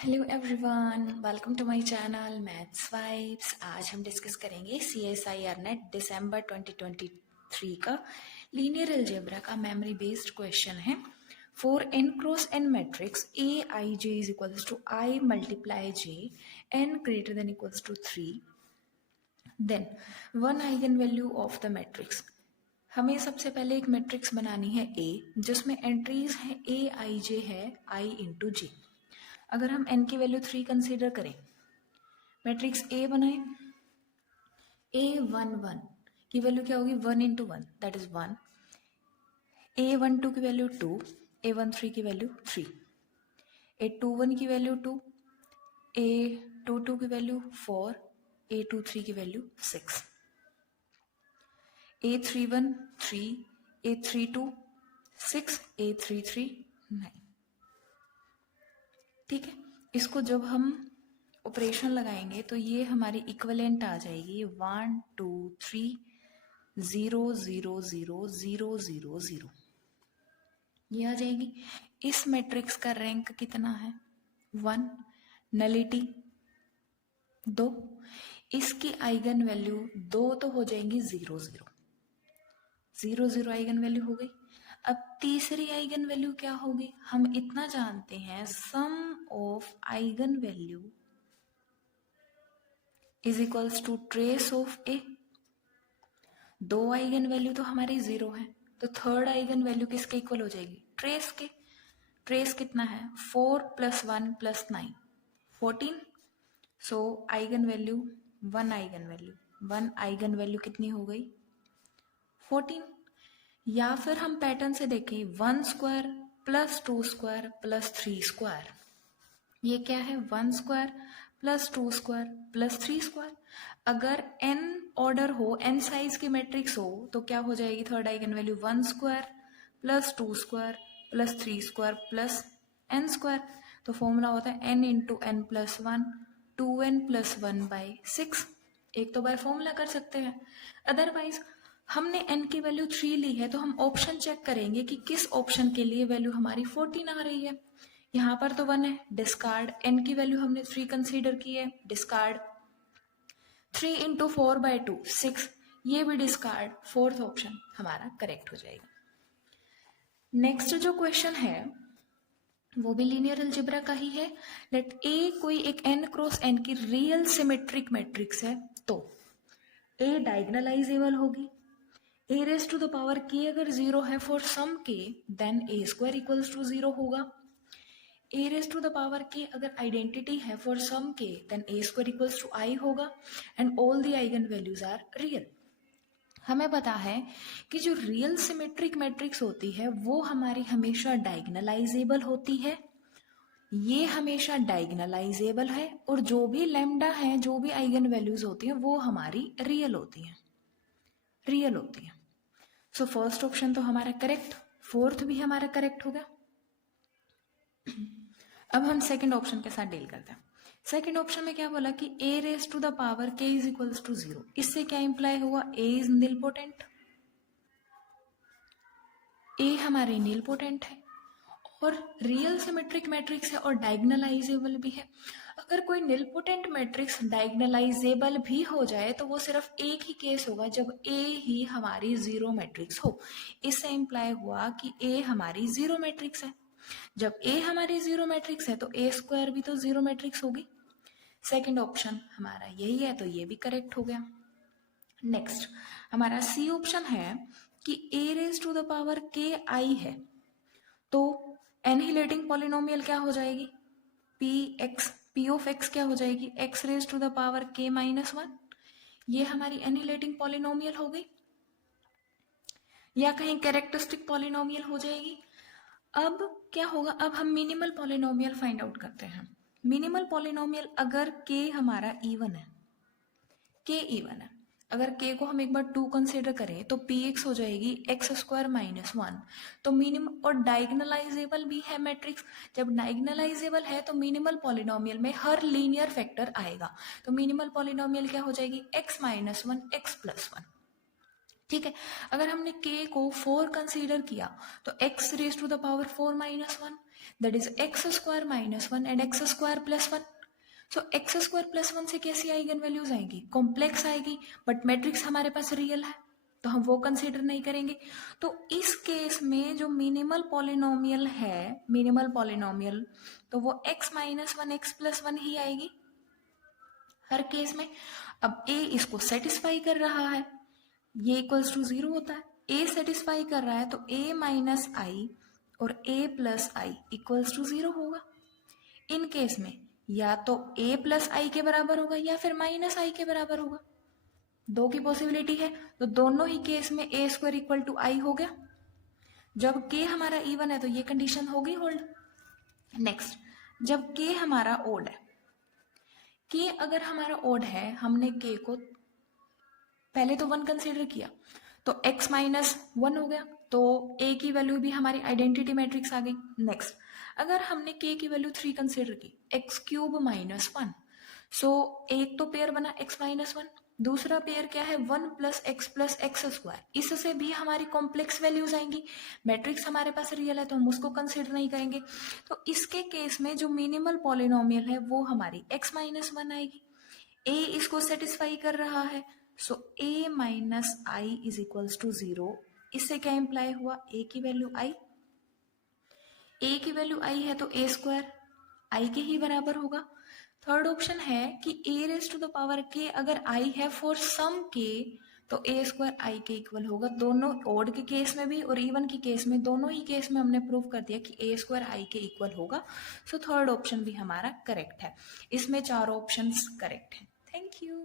Hello everyone, welcome to my channel maths vibes. आज हम discuss करेंगे CSIR नेट दिसंबर 2023 का लीनियर अलजेब्रा का मेमोरी बेस्ड क्वेश्चन है। For n cross n matrix Aij is equals to I multiply j n greater than equals to 3, then one eigen value of the matrix. हमें सबसे पहले एक matrix बनानी है A, जिसमें entries है Aij है I इंटू जे। अगर हम n की वैल्यू 3 कंसीडर करें, मैट्रिक्स A बनाए, A11 की वैल्यू क्या होगी 1 इंटू 1 दैट इज 1, A12 की वैल्यू 2, A13 की वैल्यू 3, A21 की वैल्यू 2, A22 की वैल्यू 4, A23 की वैल्यू 6, A31 3, A32 6, A33 9। ठीक है, इसको जब हम ऑपरेशन लगाएंगे तो ये हमारी इक्विवेलेंट आ जाएगी 1 2 3 0 0 0 0 0 0, ये आ जाएगी। इस मैट्रिक्स का रैंक कितना है 1, नलिटी 2, इसकी आइगन वैल्यू 2 तो हो जाएंगी 0 0 0 0 आइगन वैल्यू हो गई। अब तीसरी आइगन वैल्यू क्या होगी, हम इतना जानते हैं sum of eigenvalue is equals to trace of A. दो आइगन वैल्यू तो हमारी 0 है, तो थर्ड आइगन वैल्यू किसके इक्वल हो जाएगी ट्रेस के। ट्रेस कितना है 4 + 1 + 9 14, so eigenvalue one eigen value कितनी हो गई 14। या फिर हम पैटर्न से देखें 1 स्क्वायर + 2 स्क्वायर + 3 स्क्वायर, ये क्या है 1 स्क्वायर + 2 स्क्वायर + 3 स्क्वायर। अगर n ऑर्डर हो, n साइज की मैट्रिक्स हो, तो क्या हो जाएगी third eigen value 1 square + 2 square + 3 square + n square. तो फॉर्मूला होता है n इंटू n + 1 2n + 1/6। एक तो बाय फॉर्मूला कर सकते हैं, अदरवाइज हमने n की वैल्यू 3 ली है तो हम ऑप्शन चेक करेंगे कि किस ऑप्शन के लिए वैल्यू हमारी 14 आ रही है। यहाँ पर तो 1 है, डिस्कार्ड। n की वैल्यू हमने 3 कंसीडर की है, डिस्कार्ड। 3 इंटू 4/2 6, ये भी डिस्कार्ड। फोर्थ ऑप्शन हमारा करेक्ट हो जाएगा। नेक्स्ट जो क्वेश्चन है वो भी लीनियर अलजेब्रा का ही है। लेट ए कोई एक n क्रॉस n की रियल सिमेट्रिक मैट्रिक्स है, तो ए डायगोनलाइजेबल होगी। a raise to the power k अगर 0 है for some k, then a² equals to 0 होगा। a raise to the power k अगर आइडेंटिटी है for some k, then a² equals to i होगा and all the eigen values are real. हमें पता है कि जो रियल सिमेट्रिक मैट्रिक्स होती है वो हमारी हमेशा डायगोनलाइजेबल होती है, ये हमेशा डायगोनलाइजेबल है, और जो भी लैम्डा है, जो भी आइगन वैल्यूज होती हैं वो हमारी रियल होती हैं, रियल होती हैं। सो फर्स्ट ऑप्शन तो हमारा करेक्ट, फोर्थ भी हमारा करेक्ट होगा। अब हम सेकंड ऑप्शन के साथ डील करते हैं। सेकंड ऑप्शन में क्या बोला कि a raise to the power k is equals to 0। इससे क्या इंप्लाई हुआ a इज निलपोटेंट, a हमारे निलपोटेंट है और रियल सिमेट्रिक मैट्रिक्स है और डायगोनलाइजेबल भी है। अगर कोई निलपोटेंट मैट्रिक्स डायगोनलाइजेबल भी हो जाए तो वो सिर्फ एक ही केस होगा जब a ही हमारी 0 मैट्रिक्स हो। इससे इंप्लाई हुआ कि a हमारी 0 मैट्रिक्स है। जब a हमारी 0 मैट्रिक्स है तो a² भी तो 0 मैट्रिक्स होगी। सेकंड ऑप्शन हमारा यही है, तो ये भी करेक्ट हो गया। नेक्स्ट हमारा सी ऑप्शन है कि a raise to the power k i है, तो एनहिलेटिंग पॉलिनोमियल क्या हो जाएगी p ऑफ x क्या हो जाएगी x raise to the power k -1। ये हमारी एनहिलेटिंग पॉलिनोमियल हो गई, या कहीं कैरेक्टरिस्टिक पॉलिनोमियल हो जाएगी। अब क्या होगा, अब हम मिनिमल पॉलिनोमियल फाइंड आउट करते हैं। मिनिमल पॉलिनोमियल अगर k हमारा इवन है, k इवन है, अगर k को हम एक बार 2 कंसिडर करें तो px हो जाएगी x² -1। तो मिनिमम और डायगोनलाइजेबल भी है मैट्रिक्स। जब डायगोनलाइजेबल है तो मिनिमल पॉलिनोमियल में हर लीनियर फैक्टर आएगा, तो मिनिमल पॉलिनोमियल क्या हो जाएगी x -1 x + 1। ठीक है, अगर हमने k को 4 कंसीडर किया तो x raise to the power 4 -1, that is x square minus 1 and x square plus 1. So x square plus 1 से कैसी आइगन वैल्यूज आएगी? कॉम्प्लेक्स आएगी, बट मैट्रिक्स हमारे पास रियल है तो हम वो कंसीडर नहीं करेंगे. तो इस केस में जो मिनिमल पॉलिनोमियल है, मिनिमल पॉलिनोमियल, तो वो x माइनस 1 एक्स प्लस 1 ही आएगी हर केस में. अब a इसको सेटिस्फाई कर रहा है, ये इक्वल्स टू 0 होता है. a सेटिस्फाई कर रहा है तो a माइनस आई और a plus I equals to 0 होगा. इन केस में या तो a प्लस आई के बराबर होगा या फिर माइनस आई के बराबर होगा. दो की पॉसिबिलिटी है, तो दोनों ही केस में a स्क्वायर इक्वल टू आई हो गया. जब k हमारा इवन है तो ये कंडीशन होगी होल्ड. नेक्स्ट, जब k हमारा ओड है, k अगर हमारा ओड है, हमने k को पहले तो 1 कंसिडर किया तो x माइनस 1 हो गया, तो a की वैल्यू भी हमारी आइडेंटिटी मैट्रिक्स आ गई. नेक्स्ट, अगर हमने k की वैल्यू 3 कंसिडर की, एक्स क्यूब माइनस 1, सो एक तो पेयर बना x माइनस 1, दूसरा पेयर क्या है 1 प्लस एक्स स्क्वायर. इससे भी हमारी कॉम्प्लेक्स वैल्यूज आएंगी. मैट्रिक्स हमारे पास रियल है तो हम उसको कंसिडर नहीं करेंगे. तो इसके केस में जो मिनिमल पॉलिनोमियल है वो हमारी x माइनस 1 आएगी. a इसको सेटिस्फाई कर रहा है, so a minus I is equals to 0. इससे क्या इंप्लाई हुआ? a की वैल्यू i, a की वैल्यू i है तो a स्क्वायर i के ही बराबर होगा. थर्ड ऑप्शन है कि a raise to the power k अगर i है फॉर सम k तो a स्क्वायर i के इक्वल होगा. दोनों ओड के केस में भी और इवन के केस में, दोनों ही केस में हमने प्रूव कर दिया कि a स्क्वायर i के इक्वल होगा. सो थर्ड ऑप्शन भी हमारा करेक्ट है. इसमें चारों ऑप्शंस करेक्ट है. Thank you.